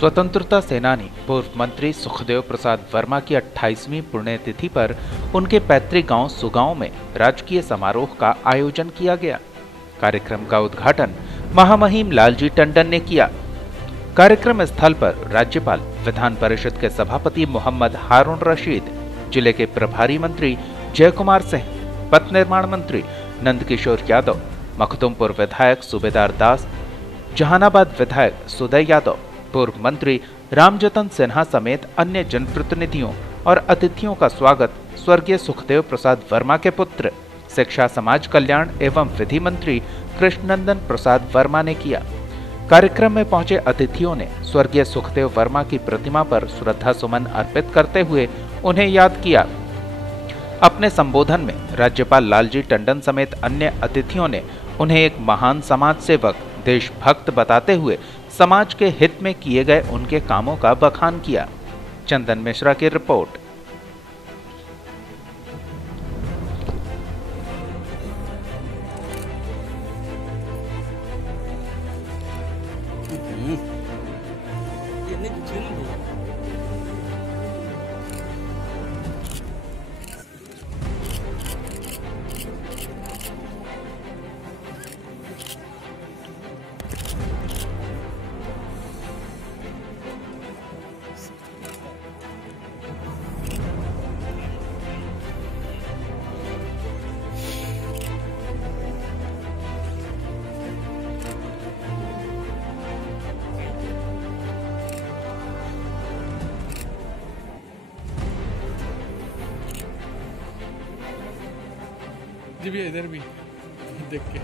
स्वतंत्रता सेनानी पूर्व मंत्री सुखदेव प्रसाद वर्मा की 28वीं पुण्यतिथि पर उनके पैतृक गांव सुगांव में राजकीय समारोह का आयोजन किया गया। कार्यक्रम का उद्घाटन महामहिम लालजी टंडन ने किया। कार्यक्रम स्थल पर राज्यपाल, विधान परिषद के सभापति मोहम्मद हारून रशीद, जिले के प्रभारी मंत्री जय कुमार सिंह, पथ निर्माण मंत्री नंदकिशोर यादव, मखदुमपुर विधायक सूबेदार दास, जहानाबाद विधायक सुदय यादव, पूर्व मंत्री रामजतन सिन्हा समेत अन्य जनप्रतिनिधियों और अतिथियों का स्वागत स्वर्गीय सुखदेव प्रसाद वर्मा के पुत्र, शिक्षा समाज कल्याण एवं विधि मंत्री कृष्णनंदन प्रसाद वर्मा ने किया। कार्यक्रम में पहुंचे अतिथियों ने स्वर्गीय सुखदेव वर्मा की प्रतिमा पर श्रद्धा सुमन अर्पित करते हुए उन्हें याद किया। अपने संबोधन में राज्यपाल लालजी टंडन समेत अन्य अतिथियों ने उन्हें एक महान समाज सेवक, देशभक्त बताते हुए समाज के हित में किए गए उनके कामों का बखान किया। चंदन मिश्रा की रिपोर्ट। जी भैया इधर भी देख के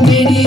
मेरी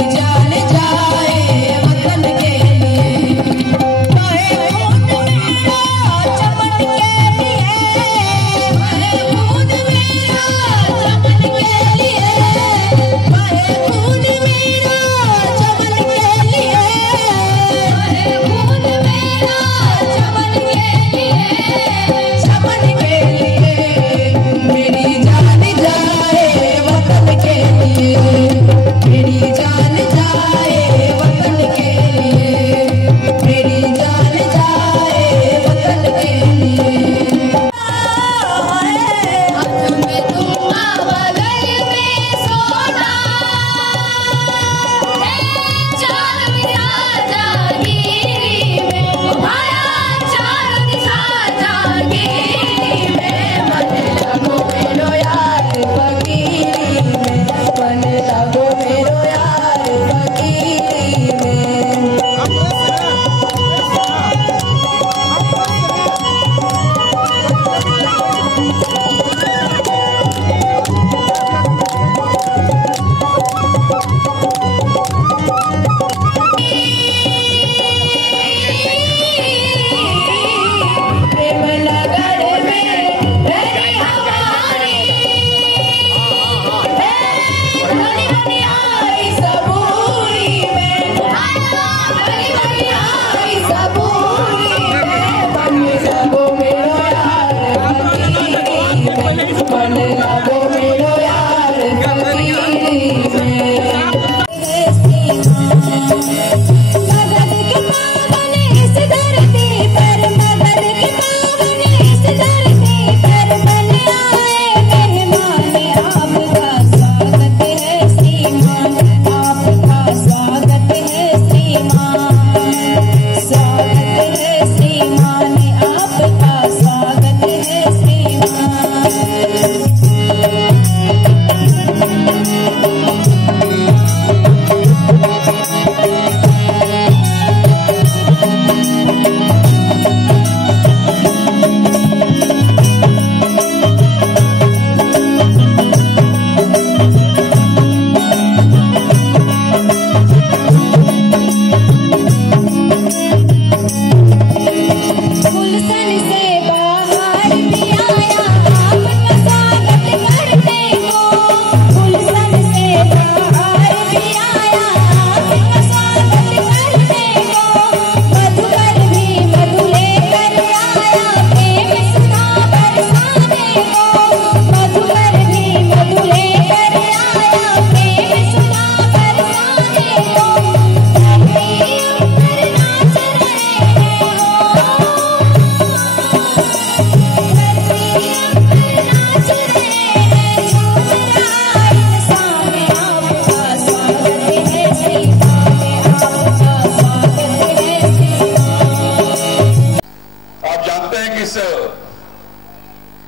इस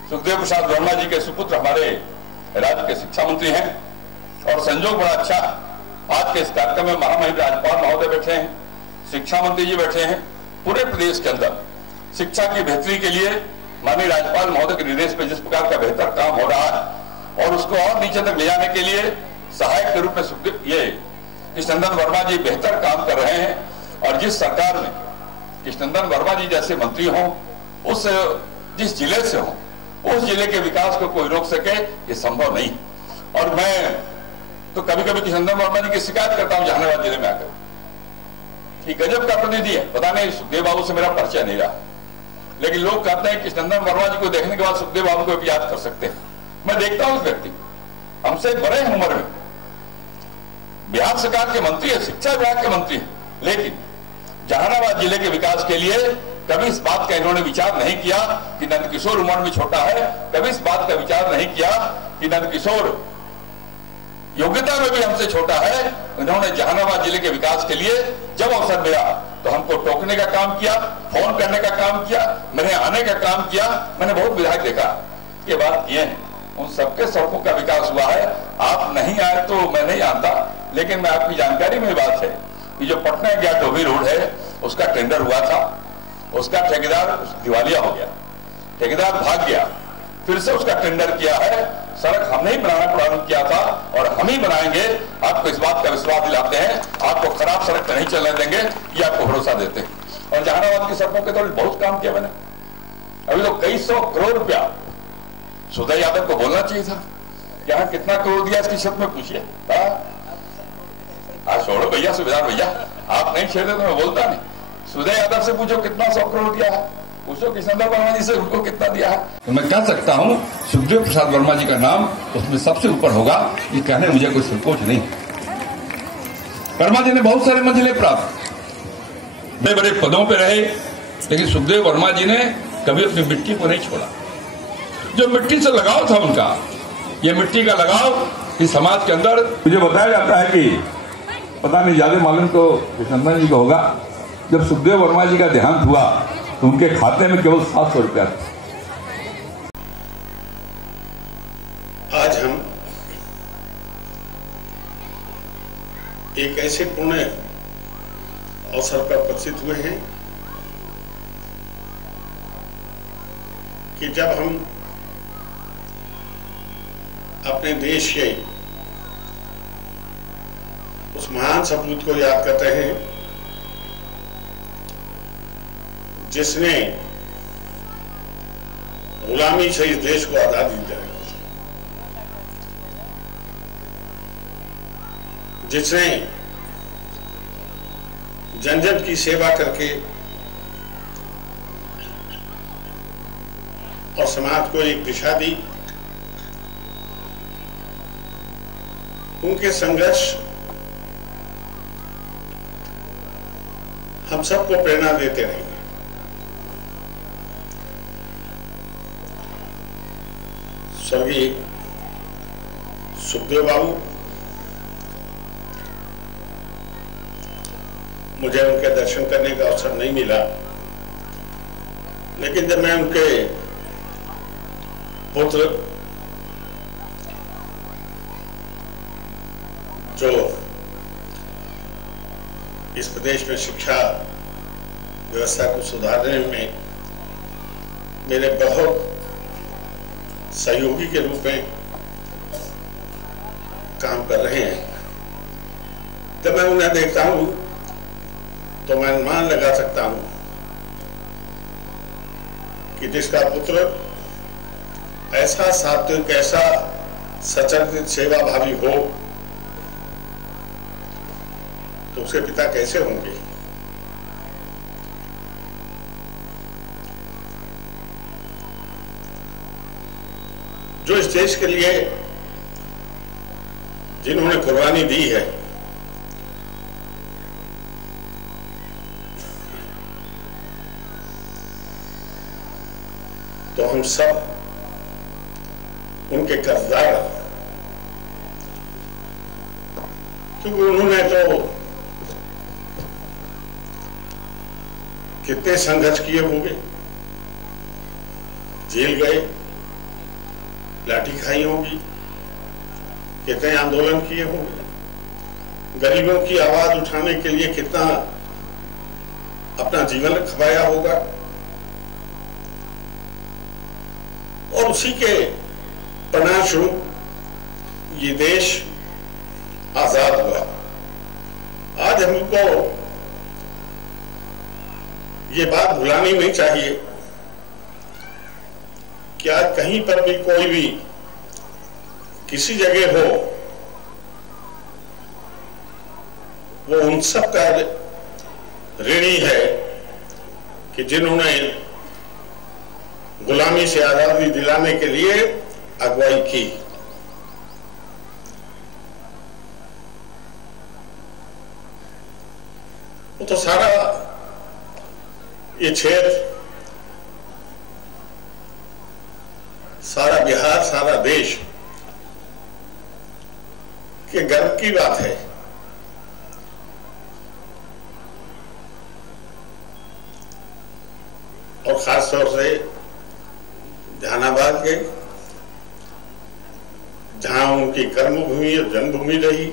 सुखदेव प्रसाद वर्मा जी के सुपुत्र हमारे राज्य के शिक्षा मंत्री हैं और संजोग बड़ा अच्छा, आज के इस कार्यक्रम में महामहिम राज्यपाल महोदय बैठे हैं, शिक्षा मंत्री जी बैठे हैं। पूरे प्रदेश के अंदर शिक्षा की बेहतरी के लिए माननीय राज्यपाल महोदय के निर्देश पर जिस प्रकार का बेहतर काम हो रहा है और उसको और नीचे तक ले जाने के लिए सहायक के रूप में कृष्णनंदन वर्मा जी बेहतर काम कर रहे हैं। और जिस सरकार में कृष्णनंदन वर्मा जी जैसे मंत्री हों, उस जिस जिले से हों, उस जिले के विकास को कोई रोक सके, ये संभव नहीं। और मैं तो कभी कभी कृष्णनंदन वर्मा जी की शिकायत करता हूं जहानाबाद जिले में आकर कि गजब का प्रतिनिधि है, पता नहीं सुखदेव बाबू से मेरा परिचय नहीं रहा, लेकिन लोग कहते हैं कृष्णनंदन वर्मा जी को देखने के बाद सुखदेव बाबू को भी याद कर सकते हैं। मैं देखता हूं उस व्यक्ति को, हमसे बड़े हैं उम्र में, बिहार सरकार के मंत्री है, शिक्षा विभाग के मंत्री है, लेकिन जहानाबाद जिले के विकास के लिए कभी इस बात का इन्होंने विचार नहीं किया कि नंदकिशोर उम्र में छोटा है, कभी इस बात का विचार नहीं किया कि नंदकिशोर योग्यता में भी हमसे छोटा है। इन्होंने जहानाबाद जिले के विकास के लिए जब अवसर मिला तो हमको टोकने का काम किया, फोन करने का काम किया, मेरे आने का काम किया। मैंने बहुत विधायक देखा, ये बात किए हैं, उन सबके सड़कों का विकास हुआ है। आप नहीं आए तो मैं नहीं आता, लेकिन मैं आपकी जानकारी में बात है कि जो पटना गया डोभी रोड है, उसका टेंडर हुआ था, उसका ठेकेदार दिवालिया हो गया, ठेकेदार भाग गया, फिर से उसका टेंडर किया है। सड़क हमने ही बनाना प्रारंभ किया था और हम ही बनाएंगे। आपको इस बात का विश्वास दिलाते हैं, आपको खराब सड़क पर नहीं चलने देंगे, ये आपको भरोसा देते हैं। और जहानाबाद की सड़कों के तो बहुत काम किया मैंने, अभी तो कई 100 करोड़ रुपया सुधा यादव को बोलना चाहिए था, यहाँ कितना करोड़ दिया इसकी शर्त में पूछिए। आज छोड़ो भैया, सुबेदार भैया, आप नहीं छेड़े तो मैं बोलता नहीं। सुधा यादव से पूछो कितना 100 करोड़ दिया है, पूछो कृष्णनंदन वर्मा जी से उनको कितना दिया है। तो मैं कह सकता हूँ सुखदेव प्रसाद वर्मा जी का नाम उसमें सबसे ऊपर होगा, ये कहने में मुझे कोई संकोच नहीं। वर्मा जी ने बहुत सारे मंजिलें प्राप्त, बड़े बड़े पदों पे रहे, लेकिन सुखदेव वर्मा जी ने कभी अपनी मिट्टी को नहीं छोड़ा। जो मिट्टी से लगाव था उनका, ये मिट्टी का लगाव इस समाज के अंदर। मुझे बताया जाता है कि पता नहीं ज्यादा मालूम तो कृष्णनंदन जी को होगा, जब सुखदेव वर्मा जी का देहांत हुआ तो उनके खाते में केवल 700 रुपया था। आज हम एक ऐसे पुण्य अवसर पर उपस्थित हुए हैं कि जब हम अपने देश के उस महान सपूत को याद करते हैं जिसने गुलामी से इस देश को आजादी दिलाई, जिसने जन जन की सेवा करके और समाज को एक दिशा दी। उनके संघर्ष हम सबको प्रेरणा देते रहेंगे। स्वर्गीय सुखदेव बाबू, मुझे उनके दर्शन करने का अवसर नहीं मिला, लेकिन जब मैं उनके पुत्र जो इस प्रदेश में शिक्षा व्यवस्था को सुधारने में मेरे बहुत सहयोगी के रूप में काम कर रहे हैं, जब मैं उन्हें देखता हूं तो मैं अनुमान लगा सकता हूं कि जिसका पुत्र ऐसा सात्विक, ऐसा सचरित्र, सेवा भावी हो तो उसके पिता कैसे होंगे। जो इस देश के लिए जिन्होंने कुर्बानी दी है, तो हम सब उनके कर्जदार, क्योंकि उन्होंने तो कितने संघर्ष किए होंगे, जेल गए, लाठी खाई होगी, कितने आंदोलन किए होंगे, गरीबों की आवाज उठाने के लिए कितना अपना जीवन खपाया होगा, और उसी के परिणाम स्वरूप ये देश आजाद हुआ। आज हमको ये बात भुलानी नहीं चाहिए कि आज कहीं पर भी कोई भी किसी जगह हो, वो उन सब का ऋणी है कि जिन्होंने गुलामी से आजादी दिलाने के लिए अगुवाई की। वो तो सारा ये क्षेत्र, सारा बिहार, सारा देश के गर्व की बात है। और खास तौर से जहानाबाद के, जहां उनकी कर्मभूमि और जन्मभूमि रही,